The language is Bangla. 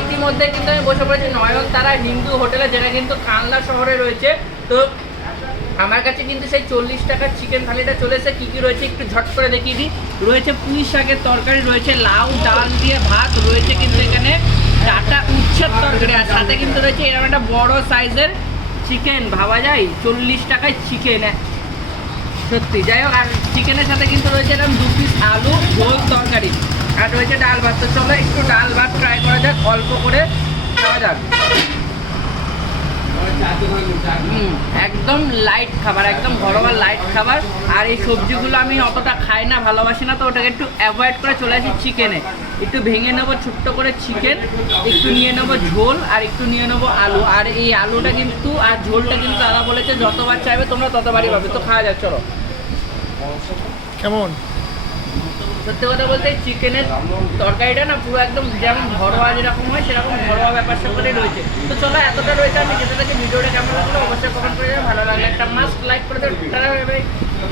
ইতিমধ্যে কিন্তু আমি বসে পড়েছি নয়নতারা হিন্দু হোটেলে, যেটা কিন্তু কানলা শহরে রয়েছে। তো আমার কাছে কিন্তু সেই 40 টাকার চিকেন থালিটা চলে এসে কী কী রয়েছে একটু ঝট করে দেখিয়ে দিই। রয়েছে পুঁই শাকের তরকারি, রয়েছে লাউ ডাল দিয়ে ভাত, রয়েছে কিন্তু এখানে ডাটা উচ্ছের তরকারি, আর সাথে কিন্তু রয়েছে এরকম একটা বড় সাইজের চিকেন। ভাবা যায় 40 টাকায় চিকেন, সত্যি। যাই হোক, আর চিকেনের সাথে কিন্তু রয়েছে এরকম 2 পিস আলু ঝোল তরকারি, আর রয়েছে ডাল ভাত। তো চলো একটু ডাল ভাত ট্রাই করা যাক, অল্প করে খাওয়া যাক। একদম লাইট খাবার, একদম ঘরোয়া লাইট খাবার। আর এই সবজিগুলো আমি অতটা খাই না, ভালোবাসি না, তো ওটাকে একটু অ্যাভয়েড করে চলে আসি চিকেনে। একটু ভেঙে নেবো ছোট্ট করে চিকেন, একটু নিয়ে নেবো ঝোল, আর একটু নিয়ে নেবো আলু। আর এই আলুটা কিন্তু আর ঝোলটা কিন্তু দাদা বলেছে যতবার চাইবে তোমরা ততবারই পাবে। তো খাওয়া যাক, চলো। কেমন? সত্যি কথা বলতে চিকেনের তরকারিটা না পুরো একদম যেমন ঘরোয়া যেরকম হয় সেরকম ঘরোয়া ব্যাপার স্যাপারে রয়েছে। তো চলো এতটা রয়েছে, আমি যেতে থাকি। ভিডিওটা কেমন লাগলো অবশ্যই কমেন্ট করে যাবে, ভালো লাগলে একটা মাস্ট লাইক করে দেবে।